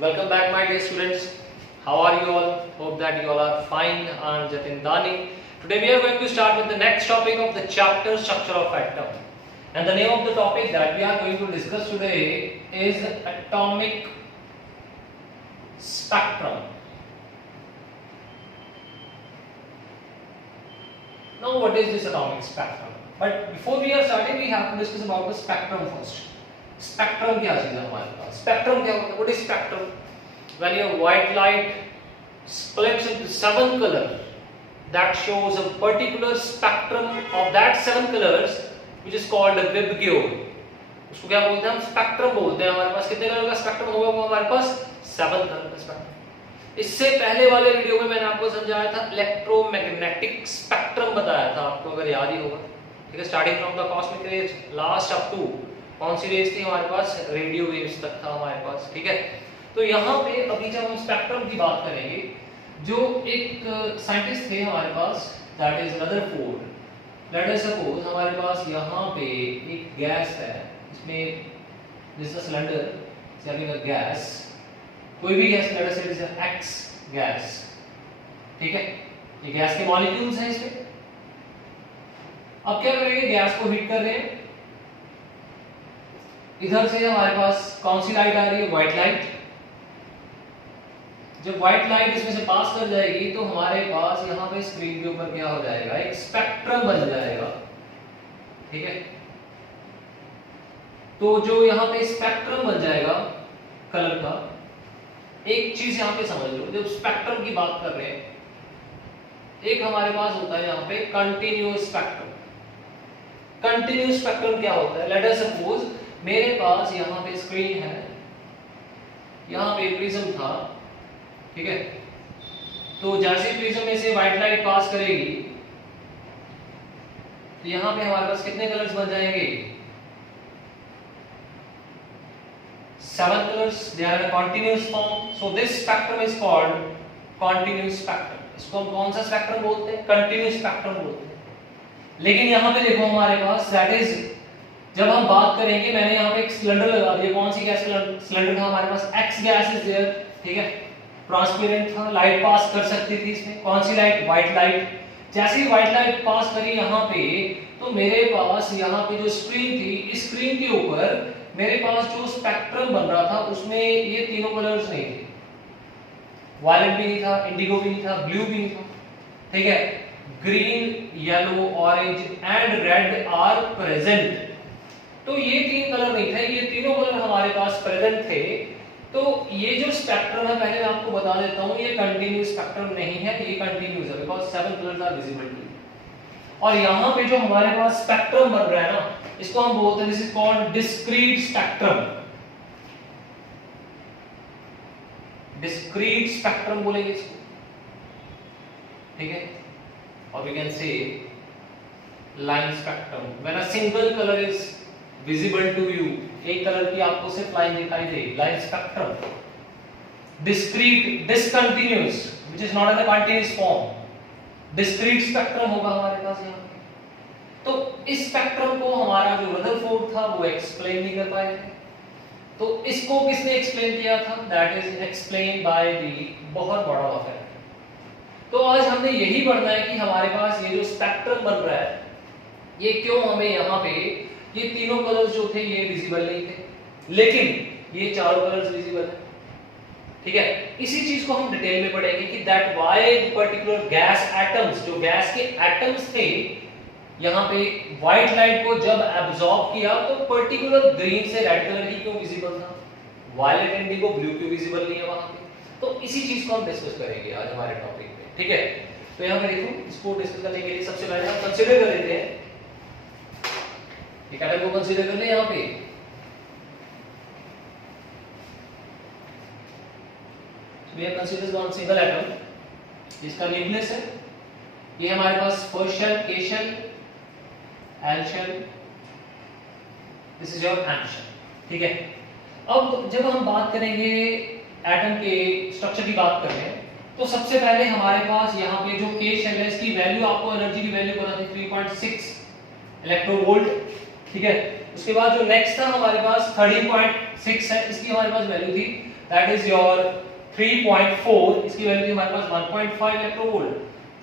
Welcome back, my dear students. How are you all? Hope that you all are fine. I am Jatin Dani. Today we are going to start with the next topic of the chapter structure of atom. And the name of the topic that we are going to discuss today is atomic spectrum. Now, what is this atomic spectrum? But before we are starting, we have to discuss about the spectrum first. Spectrum क्या चीज़ है हमारे पास? Spectrum क्या होता है? What is spectrum? When your white light splits into 7 colors, that shows a particular spectrum of that 7 colors, which is called a Vibgyor. उसको क्या बोलते हैं हम? स्पेक्ट्रम बोलते हैं. हमारे पास कितने कलर का स्पेक्ट्रम होगा? वो हमारे पास 7 कलर का स्पेक्ट्रम. इससे पहले वाले वीडियो में मैंने आपको समझाया था इलेक्ट्रोमैग्नेटिक स्पेक्ट्रम बताया था, आपको अगर याद ही होगा. ठीक है, starting from the cosmic rays last up to कौन सी रेज थी हमारे पास? रेडियो वेव्स तक था हमारे पास. ठीक है, तो यहाँ पे अभी जब हम स्पेक्ट्रम की बात करेंगे, जो एक साइंटिस्ट थे हमारे पास, that is Rutherford. Let us suppose हमारे पास यहाँ पे एक गैस है, इसमें this is cylinder having a gas, कोई भी गैस, लेट अस से दिस इज एक्स गैस. ठीक है, ये गैस के मॉलिक्यूल्स हैं इसमें. अब क्या करेंगे? गैस को हीट कर रहे हैं. इधर से हमारे पास कौन सी लाइट आ रही है? White light. जब व्हाइट लाइट इसमें से पास कर जाएगी तो हमारे पास यहाँ पे स्क्रीन के ऊपर क्या हो जाएगा? एक स्पेक्ट्रम बन जाएगा. ठीक है, तो जो यहाँ पे स्पेक्ट्रम बन जाएगा कलर का, एक चीज यहाँ पे समझ लो, जब स्पेक्ट्रम की बात कर रहे हैं, एक हमारे पास होता है यहाँ पे कंटिन्यूअस स्पेक्ट्रम. कंटिन्यूअस स्पेक्ट्रम क्या होता है? लेट अस सपोज मेरे पास यहाँ पे स्क्रीन है, यहाँ पे प्रिज्म था. ठीक है, तो जैसे प्रिज्म में से व्हाइट लाइट पास करेगी तो यहाँ पे हमारे पास कितने कलर्स बन जाएंगे? 7 colors. They are in a continuous form. So this spectrum is called continuous spectrum. इसको हम कौन सा स्पेक्ट्रम बोलते हैं? कंटिन्यूअस स्पेक्ट्रम बोलते हैं. लेकिन यहाँ पे देखो हमारे पास दैट इज, जब हम बात करेंगे, मैंने यहाँ पे एक सिलेंडर लगा दिया. कौन सी गैस सिलेंडर था हमारे पास? X gas is there. ठीक है, ट्रांसपेरेंट था, लाइट पास कर सकती थी इसमें. कौन सी लाइट? White light. जैसे ही व्हाइट लाइट पास करी यहाँ पे, तो मेरे पास यहाँ पे जो स्क्रीन थी, स्क्रीन के ऊपर मेरे पास जो स्पेक्ट्रम बन रहा था उसमें ये तीनों कलर्स नहीं थे. वायलेट भी नहीं था, इंडिगो भी नहीं था, ब्लू भी नहीं था. ठीक है, green, yellow, orange and red are present. तो ये 3 कलर नहीं थे, ये तीनों कलर हमारे पास प्रेजेंट थे. तो ये जो स्पेक्ट्रम है, पहले मैं आपको बता देता हूं, ये कंटिन्यूअस स्पेक्ट्रम नहीं है, ये कंटिन्यूअस है because 7 colours are visible to you. और यहाँ पे जो हमारे पास स्पेक्ट्रम बन रहा है ना, इसको हम बोलते हैं, this is called discrete spectrum. Discrete spectrum बोलेंगे इसको. ठीक है, और we can say line spectrum when a single colour is visible to you. एक कलर की आपको सिर्फ लाइन दिखाई दे, line spectrum. Discrete, discontinuous which is not in a continuous form. Discrete spectrum होगा हमारे पास यहाँ पे. तो इस स्पेक्ट्रम को हमारा जो रदरफोर्ड था वो एक्सप्लेन नहीं कर पाए थे. तो इसको किसने एक्सप्लेन किया था? That is explain by the Bohr-model effect. तो आज हमने यही पढ़ना है कि हमारे पास ये जो स्पेक्ट्रम बन रहा है, ये क्यों हमें यहाँ पे ये तीनों कलर्स जो थे ये विजिबल नहीं थे, लेकिन ये चारों कलर्स विजिबल है. ठीक है, इसी चीज को हम डिटेल में पढ़ेंगे कि that why particular gas atoms, जो गैस के एटम्स थे, यहाँ पे व्हाइट लाइट को जब एब्जॉर्ब किया तो पर्टिकुलर ग्रीन से रेड कलर ही क्यों विजिबल था, वायलेट, इंडिगो, ब्लू क्यों विजिबल नहीं है वहां पे. तो इसी चीज को हम डिस्कस करेंगे आज हमारे टॉपिक में. ठीक है, तो यहाँ पे देखो, इसको डिस्कस करने के लिए सबसे पहले हम कंसीडर कर लेते हैं, एक एटम को कंसीडर कर ले. यहाँ पे we have considered one single atom जिसका न्यूक्लियस है. ये हमारे पास first shell, K shell, L shell, this is your N shell. ठीक है, अब जब हम बात करेंगे एटम के स्ट्रक्चर की बात कर रहे हैं, तो सबसे पहले हमारे पास यहाँ पे जो के शेल है, इसकी वैल्यू आपको एनर्जी की वैल्यू पता थी 3.6 इलेक्ट्रोवोल्ट. ठीक है, उसके बाद जो नेक्स्ट था हमारे पास 30.6 है, इसकी हमारे पास वैल्यू थी दैट इज योर 3.4, इसकी वैल्यू थी हमारे पास 1.5 इलेक्ट्रोवोल्ट,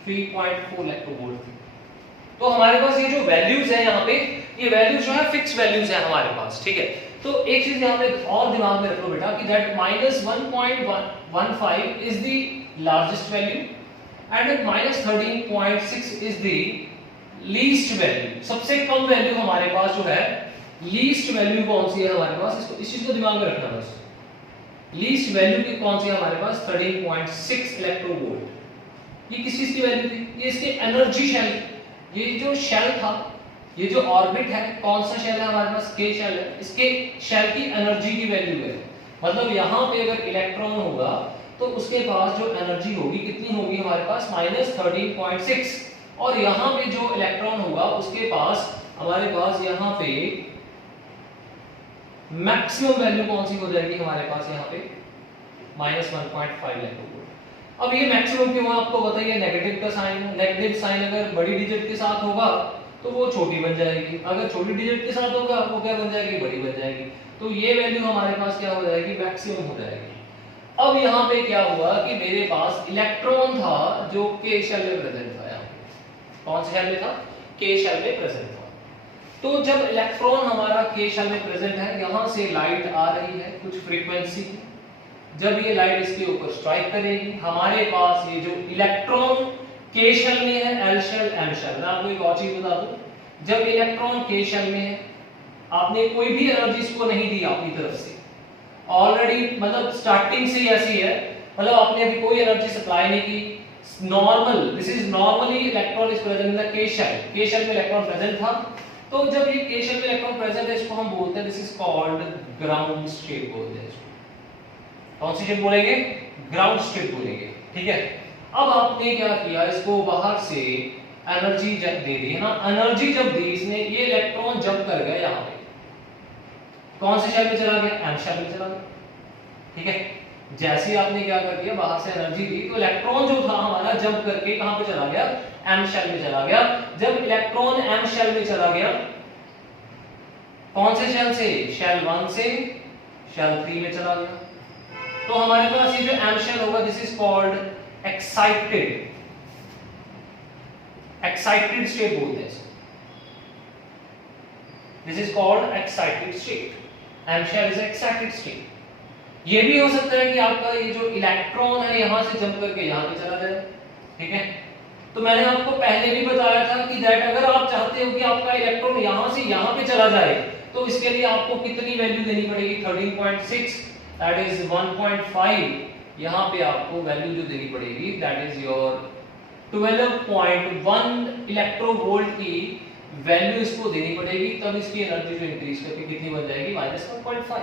3.4 इलेक्ट्रोवोल्ट थी। तो हमारे पास ये जो वैल्यूज है यहाँ पे, ये वैल्यूज जो है फिक्स वैल्यूज है हमारे पास, ठीक है। तो एक चीज यहाँ पे और दिमाग में रख लो बेटा कि that -1.15 is the largest value and -13.6 is the least value. सबसे कम वैल्यू हमारे पास जो है, लीस्ट वैल्यू कौन सी है हमारे पास, इसको इस चीज को दिमाग में रखना बस। लीस्ट वैल्यू की कौन सी है हमारे पास, 13.6 इलेक्ट्रोवोल्ट। ये किस चीज की वैल्यू थी, ये इसकी एनर्जी शेल, ये जो शेल था, ये जो ऑर्बिट है, कौन सा शेल है हमारे पास, के शेल है, इसके शेल की एनर्जी की वैल्यू है। मतलब यहाँ पे अगर इलेक्ट्रॉन होगा तो उसके पास जो एनर्जी होगी कितनी होगी हमारे पास, -13.6, और यहाँ पे जो इलेक्ट्रॉन होगा उसके पास हमारे पास यहाँ पे मैक्सिमम वैल्यू कौन सी हो जाएगी हमारे पास यहाँ पे, -1.5 इलेक्ट्रोवोल्ट। अब ये मैक्सिमम क्यों है आपको बताइए, नेगेटिव का साइन है, नेगेटिव साइन अगर बड़ी डिजिट के साथ होगा तो वो छोटी बन जाएगी, अगर छोटी डिजिट के साथ होगा वो क्या बन जाएगी, बड़ी बन जाएगी। तो ये वैल्यू हमारे पास क्या हो जाएगी, मैक्सिमम हो जाएगी। अब यहाँ पे क्या हुआ कि मेरे पास इलेक्ट्रॉन था जो के शेल में प्रेजेंट था, यहाँ कौन से शेल में था, के शेल में प्रेजेंट था। तो जब इलेक्ट्रॉन हमारा के शेल में प्रेजेंट है, यहाँ से लाइट आ रही है कुछ फ्रीक्वेंसी की, जब ये लाइट इसके ऊपर स्ट्राइक करेगी, हमारे पास ये जो इलेक्ट्रॉन के शेल में है, एल शेल एम शेल। मैं आपको एक और चीज बता दूं, जब इलेक्ट्रॉन के शेल में है, आपने कोई भी एनर्जी इसको नहीं दी अपनी तरफ से, ऑलरेडी मतलब स्टार्टिंग से ही ऐसी है, मतलब आपने अभी कोई एनर्जी सप्लाई नहीं की, normal, this is normally electron is present in the के शेल, के शेल में इलेक्ट्रॉन प्रेजेंट था। तो जब ये के शेल में इलेक्ट्रॉन प्रेजेंट है, इसको हम बोलते हैं, this is called ground state बोलते हैं इसको। कौन सी स्टेट बोलेंगे, ग्राउंड स्टेट बोलेंगे, ठीक है। अब आपने क्या किया, इसको बाहर से एनर्जी जब दे दी है ना, एनर्जी जब दी इसने, ये इलेक्ट्रॉन जंप कर गया यहाँ पे, कौन से शेल में चला गया, एम शेल में चला गया, ठीक है। जैसे ही आपने क्या कर दिया, बाहर से एनर्जी दी, तो इलेक्ट्रॉन जो था हमारा जंप करके कहां पे चला गया, एम शेल में चला गया। जब इलेक्ट्रॉन एम शेल में चला गया, कौन से शेल से, शेल 1 से शेल 3 में चला गया, तो हमारे पास ये जो एम शेल होगा, this is called excited, excited state बोलते हैं इसको, this is called excited state, M shell is excited state. ये भी हो सकता है कि आपका ये जो इलेक्ट्रॉन है यहां से जंप करके यहां पे चला जाए, ठीक है। तो मैंने आपको पहले भी बताया था कि दैट अगर आप चाहते हो कि आपका इलेक्ट्रॉन यहां से यहां पे चला जाए, तो इसके लिए आपको कितनी वैल्यू देनी पड़ेगी, 13.6, दैट इज 1.5, यहां पे आपको वैल्यू जो देनी पड़ेगी, दैट इज योर 12.1 इलेक्ट्रोवोल्ट की वैल्यू इसको देनी पड़ेगी, तब इसकी एनर्जी जो इंक्रीज करके कितनी बन जाएगी, -1.5।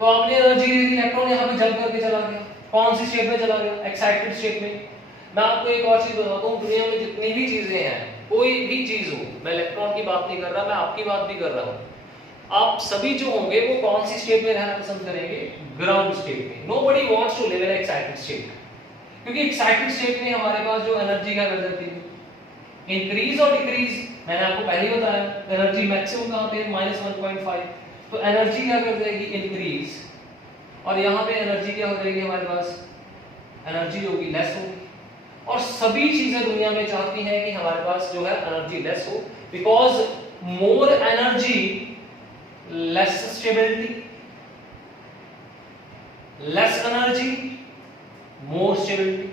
तो आपने एनर्जी दी, इलेक्ट्रॉन यहाँ पे जंप करके चला गया, कौन सी स्टेट में चला गया, एक्साइटेड स्टेट में। मैं आपको एक और चीज बताता हूँ, दुनिया में जितनी भी चीजें हैं, कोई भी चीज हो, मैं इलेक्ट्रॉन की बात नहीं कर रहा, मैं आपकी बात भी कर रहा हूँ, आप सभी जो होंगे वो कौन सी स्टेट में रहना पसंद करेंगे, ग्राउंड स्टेट में। Nobody wants to live in excited state, क्योंकि एक्साइटेड स्टेट में हमारे पास जो एनर्जी क्या कर जाती है, इंक्रीज और डिक्रीज। मैंने आपको पहले ही बताया, एनर्जी मैक्सिमम कहाँ पे, -1.5, तो एनर्जी क्या कर जाएगी, इंक्रीज, और यहाँ पे एनर्जी क्या हो जाएगी हमारे पास, एनर्जी होगी लेस होगी। और सभी चीजें दुनिया में चाहती हैं कि हमारे पास जो है एनर्जी लेस हो, because more energy less stability, less energy more stability.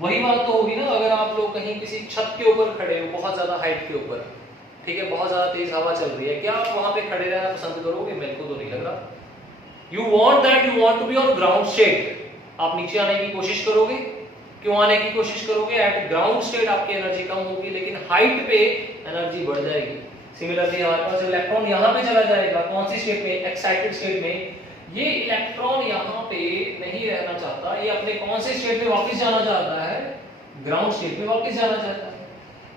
वही बात तो होगी ना, अगर आप लोग कहीं किसी छत के ऊपर खड़े हो, बहुत ज्यादा हाइट के ऊपर, ठीक है, बहुत ज्यादा तेज हवा चल रही है, क्या आप वहां पे खड़े रहना पसंद करोगे, मेरे को तो नहीं लग रहा। You want to be on ground state, आप नीचे आने की कोशिश करोगे, क्यों आने की कोशिश करोगे, एट ग्राउंड स्टेट आपकी एनर्जी कम होगी, लेकिन हाइट पे एनर्जी बढ़ जाएगी। सिमिलरली हमारे पास इलेक्ट्रॉन यहाँ पे चला जाएगा, कौन सी स्टेट में, एक्साइटेड स्टेट में। ये इलेक्ट्रॉन यहाँ पे नहीं रहना चाहता, ये अपने कौन से स्टेट में वापस जाना चाहता है, ग्राउंड स्टेट में वापस जाना चाहता है।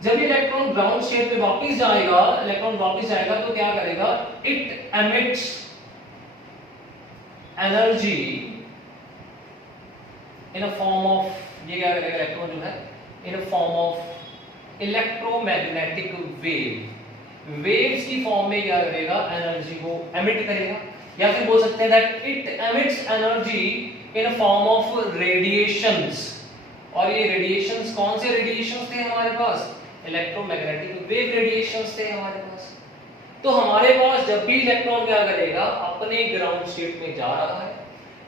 जब इलेक्ट्रॉन ग्राउंड स्टेट में वापस जाएगा, इलेक्ट्रॉन वापस जाएगा तो क्या करेगा, it emits energy in a form of, ये क्या करेगा इलेक्ट्रॉन जो है, in a form of electromagnetic wave. Waves की फॉर्म में क्या करेगा, एनर्जी को एमिट करेगा, या फिर बोल सकते हैं that it emits energy in form of radiations. और ये रेडिएशंस कौन से रेडिएशंस थे हमारे पास, इलेक्ट्रोमैग्नेटिक वेव रेडिएशंस थे हमारे पास। तो हमारे पास जब भी इलेक्ट्रॉन क्या करेगा, अपने ग्राउंड स्टेट में जा रहा है,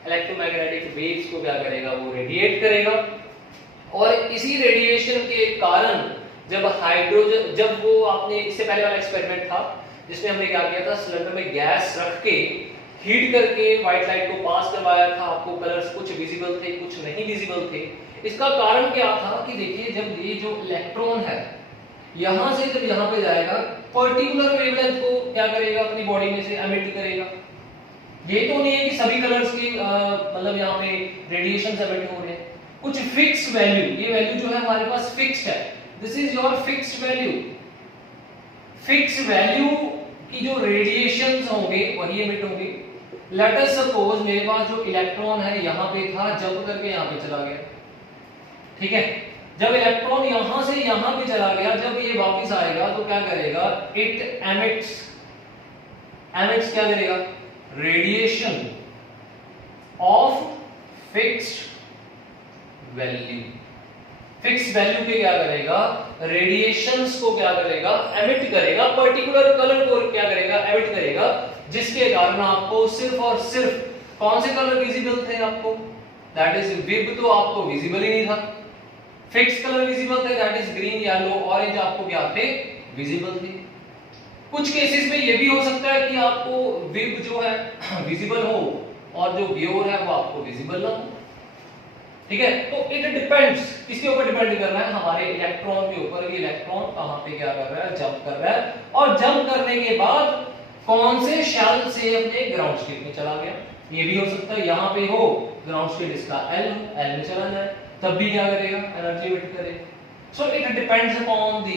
इलेक्ट्रोमैग्नेटिक वेव्स को क्या करेगा, वो रेडिएट करेगा। और इसी रेडिएशन के कारण जब हाइड्रोजन, जब वो आपने इससे पहले वाला एक्सपेरिमेंट था जिसमें हमने क्या किया था, सिलेंडर में गैस रख के हीट करके व्हाइट लाइट को पास करवाया था, आपको कलर्स कुछ विजिबल थे कुछ नहीं विजिबल थे। इसका कारण क्या था कि देखिए, जब ये जो इलेक्ट्रॉन है यहां से जब यहां पे जाएगा, पर्टिकुलर वेवलेंथ को क्या करेगा, अपनी बॉडी में से एमिट करेगा। ये तो नहीं है कि सभी कलर्स की मतलब यहाँ पे रेडिएशन एमिट हो रहे हैं, कुछ फिक्स वैल्यू, ये वैल्यू जो है हमारे पास फिक्स्ड है, this is your fixed value. Fix value की जो रेडिएशंस होंगे वही एमिट होंगे। लेट अस सपोज मेरे पास जो इलेक्ट्रॉन है यहाँ पे था, जंप करके यहाँ पे चला गया, ठीक है। जब इलेक्ट्रॉन यहां से यहां पे चला गया, जब ये वापस आएगा तो क्या करेगा, इट एमिट्स क्या करेगा, radiation of fixed value. Fix value के क्या करेगा, रेडिएशंस को क्या करेगा, एमिट करेगा, पर्टिकुलर कलर को क्या करेगा, एमिट करेगा, जिसके कारण आपको सिर्फ और सिर्फ कौन से कलर विजिबल थे आपको, दैट इज विब, तो आपको विजिबल ही नहीं था। फिक्स कलर विजिबल थे, that is green, yellow, orange, आपको क्या थे, विजिबल थे। कुछ केसेस में ये भी हो सकता है कि आपको विब जो है विजिबल हो और जो व्योर है वो आपको विजिबल ना हो, ठीक है। तो इट डिपेंड्स, किसके ऊपर डिपेंड कर रहा है, हमारे इलेक्ट्रॉन के ऊपर कि इलेक्ट्रॉन कहां पे क्या कर रहा है, जंप कर रहा है, और जंप करने के बाद कौन से शेल से अपने ग्राउंड स्टेट में चला गया। ये भी हो सकता है यहाँ पे हो ग्राउंड स्टेट इसका एल में चला जाए, तब भी क्या करेगा, एनर्जी एमिट करेगा। So it depends upon the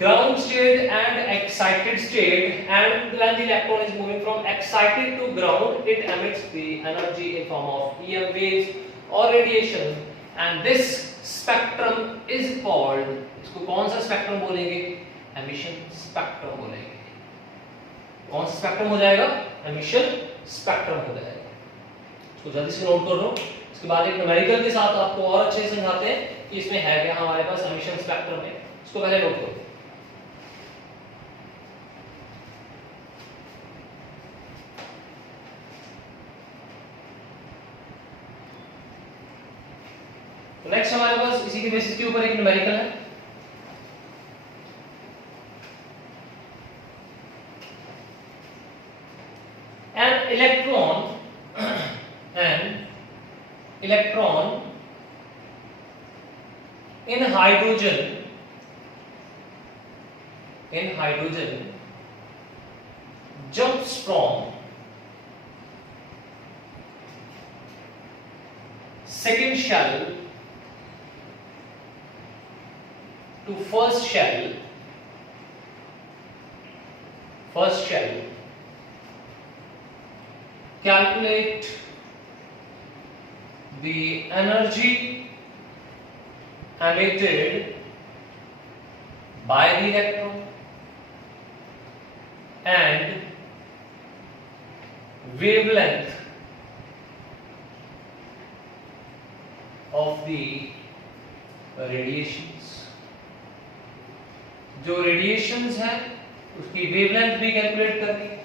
ground state and excited state, and when the electron is moving from excited to ground, it emits the energy in form of EM waves or radiation, and this spectrum is called, इसको कौन सा spectrum बोलेंगे, emission spectrum बोलेंगे। कौन सा spectrum हो जाएगा, emission spectrum हो जाएगा। इसको जल्दी से नोट कर लो, इसके बाद एक न्यूमेरिकल के साथ आपको और अच्छे से समझाते हैं कि इसमें है क्या हमारे पास एमिशन स्पेक्ट्रम है। इसको पहले नोट करो। नेक्स्ट हमारे पास इसी के बेसिस के ऊपर एक न्यूमेरिकल है। An electron in hydrogen jumps from second shell to first shell, calculate the energy emitted by the electron and wavelength of the radiations। जो रेडिएशंस हैं उसकी वेवलेंथ भी कैलकुलेट करनी है,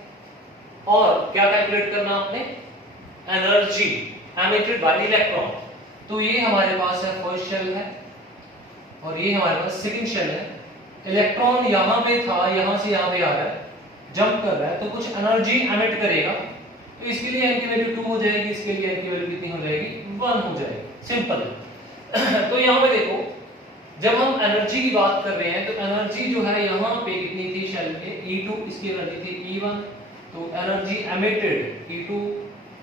और क्या कैलकुलेट करना आपने, एनर्जी एमिटेड बाय इलेक्ट्रॉन। तो ये हमारे पास है फर्स्ट शेल है और ये हमारे पास सेकंड शेल है। इलेक्ट्रॉन यहाँ पे था, यहाँ से यहाँ पे आ रहा है, जंप कर रहा है, तो कुछ एनर्जी एमिट करेगा। तो इसके लिए n की वैल्यू 2 हो जाएगी, इसके लिए n की वैल्यू कितनी हो जाएगी, 1 हो जाएगी, सिंपल है। तो यहाँ पे देखो, जब हम एनर्जी की बात कर रहे हैं तो एनर्जी जो है यहाँ पे कितनी थी शेल में, E2, इसकी एनर्जी थी E1, तो एनर्जी एमिटेड E2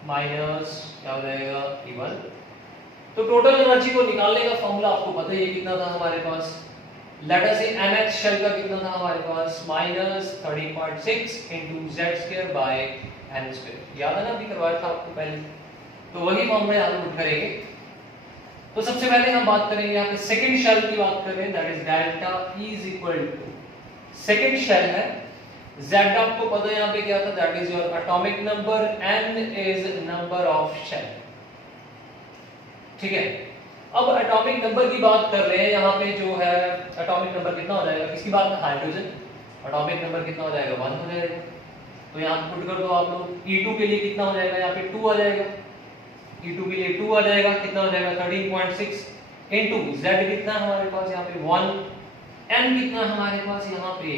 माइनस क्या हो जाएगा, E1। तो टोटल एनर्जी को निकालने का फॉर्मूला आपको पता ही है, कितना था हमारे पास, लेट अस से NH शेल का कितना था हमारे पास, -30.6 × Z² बाय n²। याद है ना, अभी करवाया था आपको पहले, तो वही फॉर्मूला यहाँ पे करेंगे। तो सबसे पहले हम बात करेंगे यहाँ पे सेकंड शेल की बात कर रहे हैं, that is delta E is equal to second shell है Z, आपको पता है यहाँ पे क्या था, that is your atomic number, N is number of shell. ठीक है, अब एटॉमिक नंबर की बात कर रहे हैं यहाँ पे, जो है एटॉमिक नंबर कितना हो जाएगा, किसकी बात है, हाइड्रोजन, एटॉमिक नंबर कितना हो जाएगा, 1 हो जाएगा। तो यहाँ पुट कर दो आप लोग, E2 के लिए कितना हो जाएगा, यहाँ पे 2 आ जाएगा, E2 के लिए 2 आ जाएगा, कितना हो जाएगा 13.6 इनटू Z कितना है हमारे पास यहाँ पे 1, N कितना है हमारे पास यहाँ पे,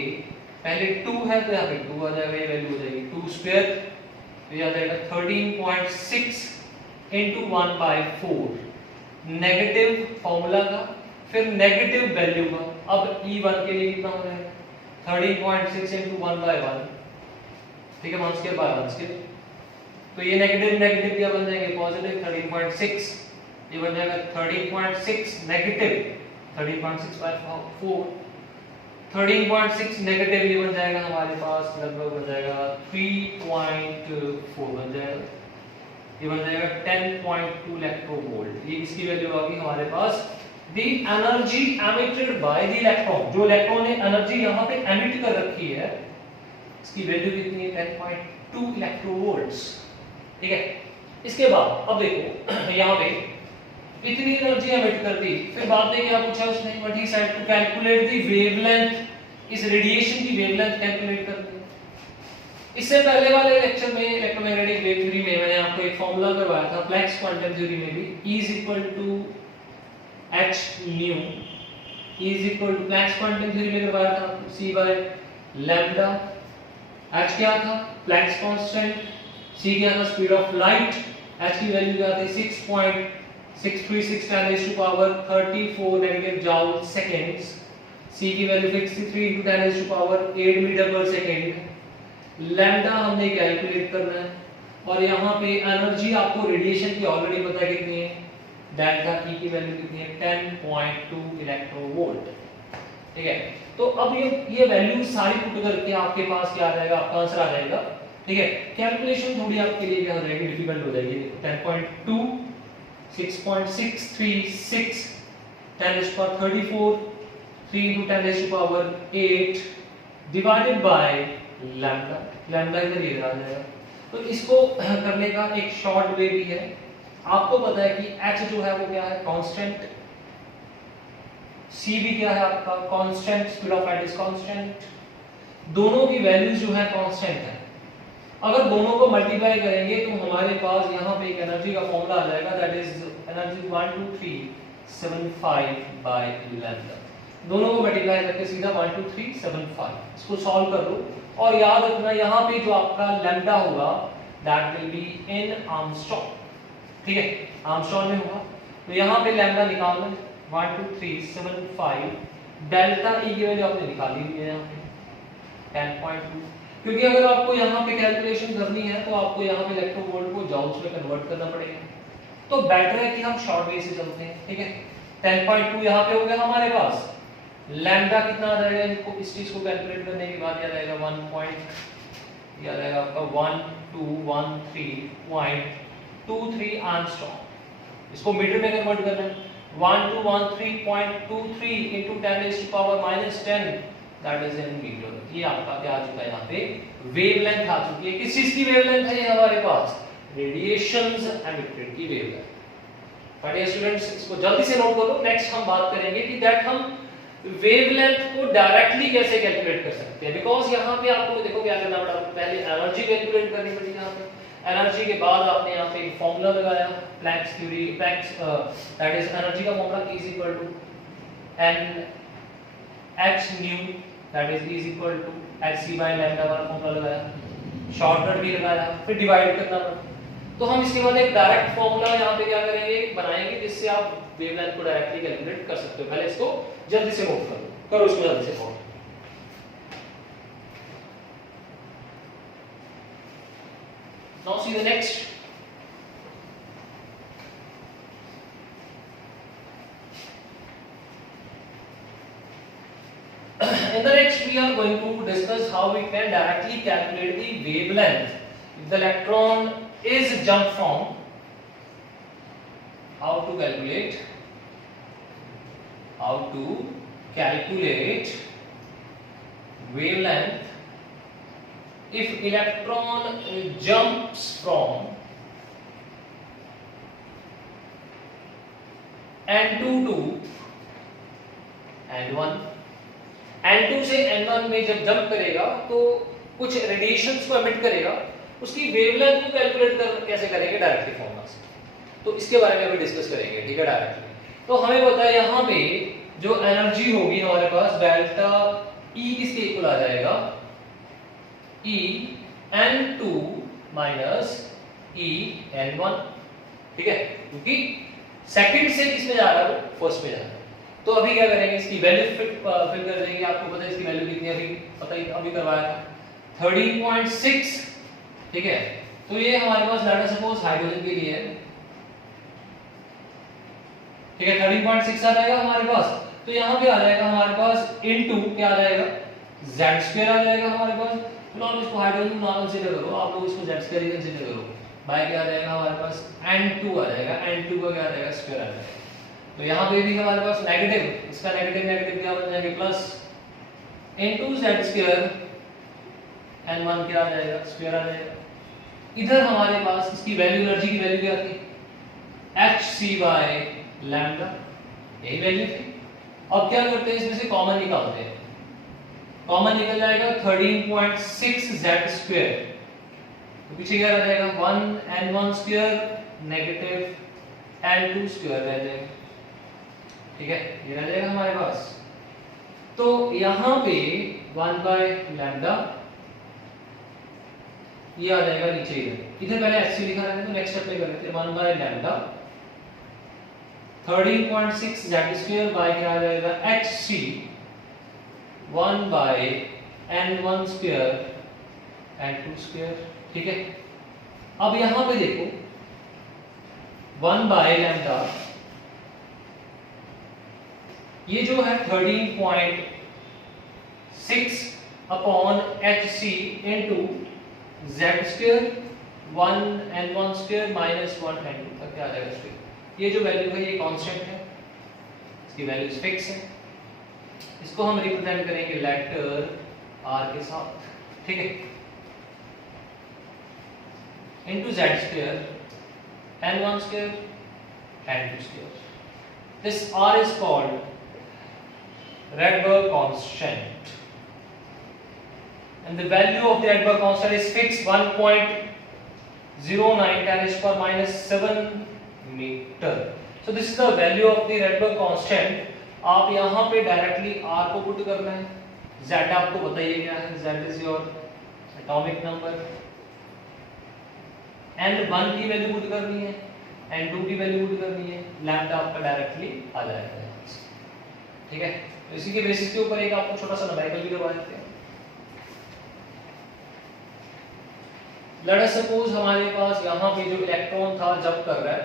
पहले 2 है तो यहाँ पे 2 आ जाएगा, ये वैल्यू हो जाएगी 2 स्क्वायर, तो ये आ जाएगा 13.6 इनटू 1/4, नेगेटिव फॉर्मूला का, फिर नेगेटिव वैल्यू का। अब E1 के लिए कितना हो जाएगा 13.6 इनटू 1/1, ठीक है, 1 स्क्वायर बाय 1 स्क्वायर, तो ये नेगेटिव नेगेटिव क्या बन जाएंगे, पॉजिटिव 13.6, ये बन जाएगा 13.6 नेगेटिव 13.6/4, 13.6 नेगेटिव ये बन जाएगा हमारे पास लगभग बन जाएगा 3.4 बन जाएगा, ये बन जाएगा 10.2 इलेक्ट्रोवोल्ट। ये इसकी वैल्यू आ गई हमारे पास the energy emitted by the electron, जो इलेक्ट्रॉन ने एनर्जी यहाँ पे एमिट कर रखी है, इसकी वैल्यू कितनी है 10.2 इलेक्ट्रोवोल्ट्स। ठीक है, इसके बाद अब देखो यहाँ पे इतनी एनर्जी एमिट कर दी, फिर बाद में क्या पूछा उसने, what he said to calculate the wavelength, इस रेडिएशन की वेवलेंथ कैलकुलेट करनी है। इससे पहले वाले लेक्चर में इलेक्ट्रोमैग्नेटिक वेव थ्योरी में मैंने आपको एक फार्मूला करवाया था, प्लैंक्स क्वांटम थ्योरी में भी, E = h nu, E = Planck's quantum theory में करवाया था c/λ, h क्या था प्लैंक्स कांस्टेंट, c क्या था स्पीड ऑफ लाइट, h की वैल्यू क्या थी 6.636 10⁻34 नेगेटिव जूल सेकंड्स, c की वैल्यू 63 × 10⁸8 मीटर पर सेकंड, लैम्डा हमने कैलकुलेट करना है, और यहाँ पे एनर्जी आपको रेडिएशन की ऑलरेडी पता है कितनी है, डेल्टा E की वैल्यू कितनी है 10.2 इलेक्ट्रोवोल्ट। ठीक है, तो अब ये वैल्यू सारी पुट करके आपके पास क्या आ जाएगा, आपका आंसर आ जाएगा। ठीक है, कैलकुलेशन थोड़ी आपके लिए क्या हो जाएगी, डिफिकल्ट हो जाएगी। 10.2 6.636 10⁻34 3 × 10⁸8 डिवाइडेड बाय लैम्डा, लैम्डा इधर ये आ जाएगा। तो इसको करने का एक शॉर्ट वे भी है, आपको पता है कि h जो है वो क्या है कांस्टेंट, c भी क्या है आपका constant, speed of light is constant, दोनों की वैल्यूज जो है कांस्टेंट है। अगर दोनों को मल्टीप्लाई करेंगे तो हमारे पास यहाँ पे एक एनर्जी का फॉर्मूला आ जाएगा, that is energy 12375 by lambda, दोनों को मल्टीप्लाई करके सीधा 12375, इसको सॉल्व कर लो और याद रखना यहाँ पे जो आपका लैम्डा होगा that will be in Armstrong. ठीक है, आर्मस्ट्रॉन्ग में होगा, तो यहाँ पे लैम्डा निकालना 12375, डेल्टा E की वैल्यू आपने निकाली हुई है यहाँ पे 10.2, क्योंकि अगर आपको यहाँ पे कैलकुलेशन करनी है तो आपको यहाँ पे इलेक्ट्रोवोल्ट को जॉल्स में कन्वर्ट करना पड़ेगा, तो बेटर है कि हम शॉर्ट वे से चलते हैं। ठीक है, 10.2 यहाँ पे हो गया हमारे पास, लैम्डा कितना आ जाएगा, इनको इस चीज को कैलकुलेट करने के बाद याद आएगा 1 याद आएगा आपका 1213.23 आर्मस्ट्रॉन्ग, इसको मीटर में कन्वर्ट करना है 1213.23 into 10⁻⁻10 that is in metre. ये आपका क्या आ चुका है, यहाँ पे वेवलेंथ आ चुकी है। किस चीज की वेवलेंथ है ये हमारे पास, रेडिएशंस एमिटेड की वेवलेंथ। बढ़िया स्टूडेंट्स, इसको जल्दी से नोट करो। नेक्स्ट हम बात करेंगे कि दैट हम वेवलेंथ को डायरेक्टली कैसे कैलकुलेट कर सकते हैं, बिकॉज यहाँ पे आपको देखो क्या करना पड़ा, पहले एनर्जी कैलकुलेट करनी पड़ी यहाँ पे, एनर्जी के बाद आपने यहाँ पे एक फॉर्मूला लगाया Planck's theory, Planck's that is energy का formula E = n h nu that is E = hc/λ वाला फॉर्मूला लगाया, शॉर्टकट भी लगाया, फिर डिवाइड करना पड़ा। तो हम इसके बाद एक डायरेक्ट फॉर्मूला यहाँ पे क्या करेंगे, बनाएंगे, जिससे आप वेवलेंथ को डायरेक्टली कैलकुलेट कर सकते हो। पहले इसको जल्दी से नोट करो इसको जल्दी से note. Now see the next. In the next we are going to discuss how we can directly calculate the wavelength if the electron is jumped from, how to calculate wavelength if electron jumps from n2 to n1, n2 से n1 में जब jump करेगा तो कुछ radiations को emit करेगा, उसकी wavelength को कैलकुलेट कर कैसे करेंगे डायरेक्टली फॉर्मूला से, तो इसके बारे में अभी डिस्कस करेंगे, ठीक है डायरेक्टली। तो हमें पता है यहाँ पे जो एनर्जी होगी हमारे पास डेल्टा E किसके इक्वल आ जाएगा, E n2 minus E n1, ठीक है, क्योंकि सेकंड से किसमें जा रहा है, वो फर्स्ट में जा रहा है। तो अभी क्या करेंगे, इसकी वैल्यू फिल कर देंगे। आपको पता है इसकी वैल्यू कितनी है, अभी पता ही अभी करवाया था 13.6, ठीक है। तो ये हमारे पास लेट अस सपोज हाइड्रोजन के लिए है, ठीक है, 13.6 आ जाएगा हमारे पास। तो यहाँ पे आ जाएगा हमारे पास इनटू क्या आ जाएगा, z² आ जाएगा हमारे पास। तो आप इसको हाइड्रोजन ना कंसीडर करो, आप लोग इसको z² ही कंसीडर करो, बाय क्या आ जाएगा हमारे पास n2 आ जाएगा, n2 का क्या आ जाएगा, स्क्वायर आ जाएगा। तो यहाँ पे भी हमारे पास नेगेटिव, इसका नेगेटिव नेगेटिव क्या बन जाएगा, प्लस इनटू z² n1 क्या आ जाएगा, स्क्वायर आ जाएगा। इधर हमारे पास इसकी वैल्यू, एनर्जी की वैल्यू क्या थी, hc/λ, यही वैल्यू थी। अब क्या करते हैं, इसमें से कॉमन निकालते हैं, कॉमन निकल जाएगा 13.6 z², तो पीछे क्या रह जाएगा 1 n1² नेगेटिव n2² रह जाएगा, ठीक है, ये रह जाएगा हमारे पास। तो यहाँ पे 1/λ ये आ जाएगा नीचे, इधर पहले hc लिखा रहता है, तो नेक्स्ट स्टेप पे कर लेते हैं 1/λ 13.6 z² बाय क्या आ जाएगा hc 1/n1² n2², ठीक है। अब यहां पे देखो 1/λ ये जो है 13.6 upon hc into z² 1 n1² minus 1 n2 तक क्या आ जाएगा स्क्वायर। ये जो वैल्यू है ये कांस्टेंट है, इसकी वैल्यूज फिक्स है। इसको हम रिप्रेजेंट करेंगे लेटर r के साथ, ठीक है, into z² n1² n2²। This r is called Rydberg constant and the value of the Rydberg constant is fixed 1.09 10⁻⁻7 meter. So this is the value of the Rydberg constant. आप यहाँ पे directly r को put करना है, z आपको बताइए क्या है, z is your atomic number, n1 की वैल्यू पुट करनी है, n2 की वैल्यू पुट करनी है, लैम्डा आपका डायरेक्टली आ जाएगा, ठीक है। तो इसी के बेसिस के ऊपर एक आपको छोटा सा न्यूमेरिकल भी करवा देते हैं। लेट अस सपोज हमारे पास यहाँ पे जो इलेक्ट्रॉन था जंप कर रहा है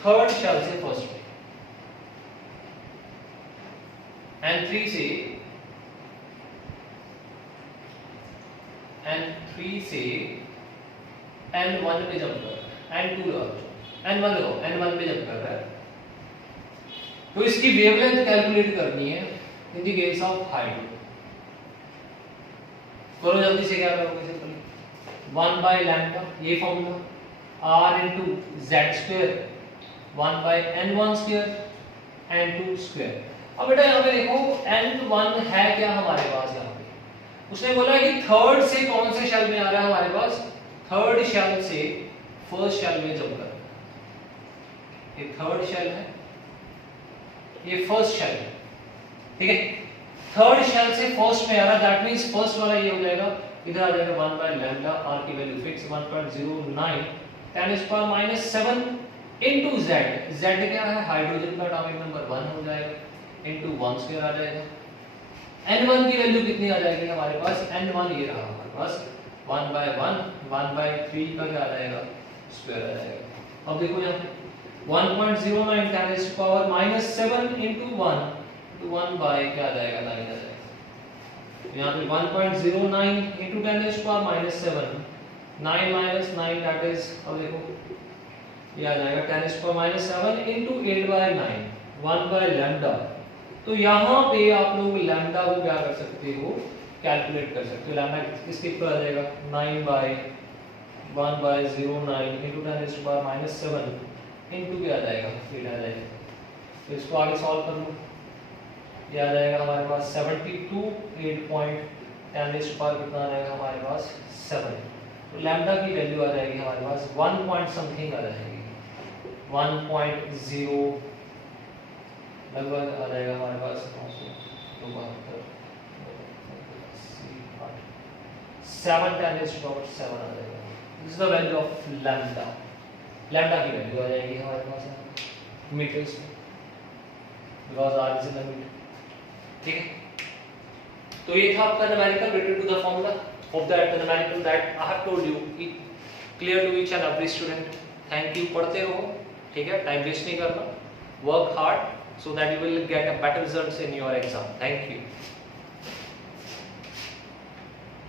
थर्ड शेल से फर्स्ट में, n3 से n1 पे जंप कर रहा है, n2 n1 पे जंप कर रहा है। तो इसकी वेवलेंथ कैलकुलेट करनी है in the case of hydro. करो जल्दी से, क्या करोगे, सिंपली 1/λ ये formula r into z² 1/n1² n2²। अब बेटा यहाँ पे देखो n1 है क्या हमारे पास, यहाँ पे उसने बोला कि थर्ड से कौन से शेल में आ रहा है हमारे पास, थर्ड शेल से फर्स्ट शेल में जंप कर, ये थर्ड शेल है, ये फर्स्ट शेल है, ठीक है। थर्ड शेल से फर्स्ट में आ रहा है, दैट मींस फर्स्ट वाला ये हो जाएगा, इधर आ जाएगा 1/λ, r की value fix 1.09 10⁻⁻7 into z, z क्या है, हाइड्रोजन का एटॉमिक नंबर 1 हो जाएगा, इनटू 1² आ जाएगा। n1 की वैल्यू कितनी आ जाएगी हमारे पास, n1 ये रहा हमारे पास 1/1 1/3 का क्या आ जाएगा, स्क्वायर आ जाएगा। अब देखो यहाँ पे 1.09 10⁻⁻7 इनटू 1 तो 1 बाय क्या आ जाएगा, 9 आ जाएगा। यहाँ पे 1.09 इनटू 10⁻⁻7 9 minus 9 that is, अब देखो ये आ जाएगा 10⁻⁻7 इनटू 8/9 1/λ। तो तो यहाँ पे आप लोग लैम्डा को क्या कर सकते हो, कैलकुलेट कर सकते हो। लैम्डा किसके इक्वल आ जाएगा, 9/1/09 into 10⁻⁻7 इंटू क्या आ जाएगा, 8 आ जाएगा। तो इसको आगे सॉल्व कर लो, ये आ जाएगा हमारे पास 72, 8.10 कितना आ जाएगा हमारे पास 7। तो लैम्डा की वैल्यू आ जाएगी हमारे पास 1 पॉइंट समथिंग आ जाएगी, 1.0 लगभग आ जाएगा हमारे पास 7/10⁻7 आ जाएगा। This is the value of lambda. Lambda की वैल्यू आ जाएगी हमारे पास मीटर्स में, because R is in the metre. ठीक है, तो ये था आपका numerical related to the formula of that numerical that I have told you, clear to each and every student. Thank you, पढ़ते रहो, ठीक है, टाइम वेस्ट नहीं करना, work hard so that you will get a better results in your exam. Thank you.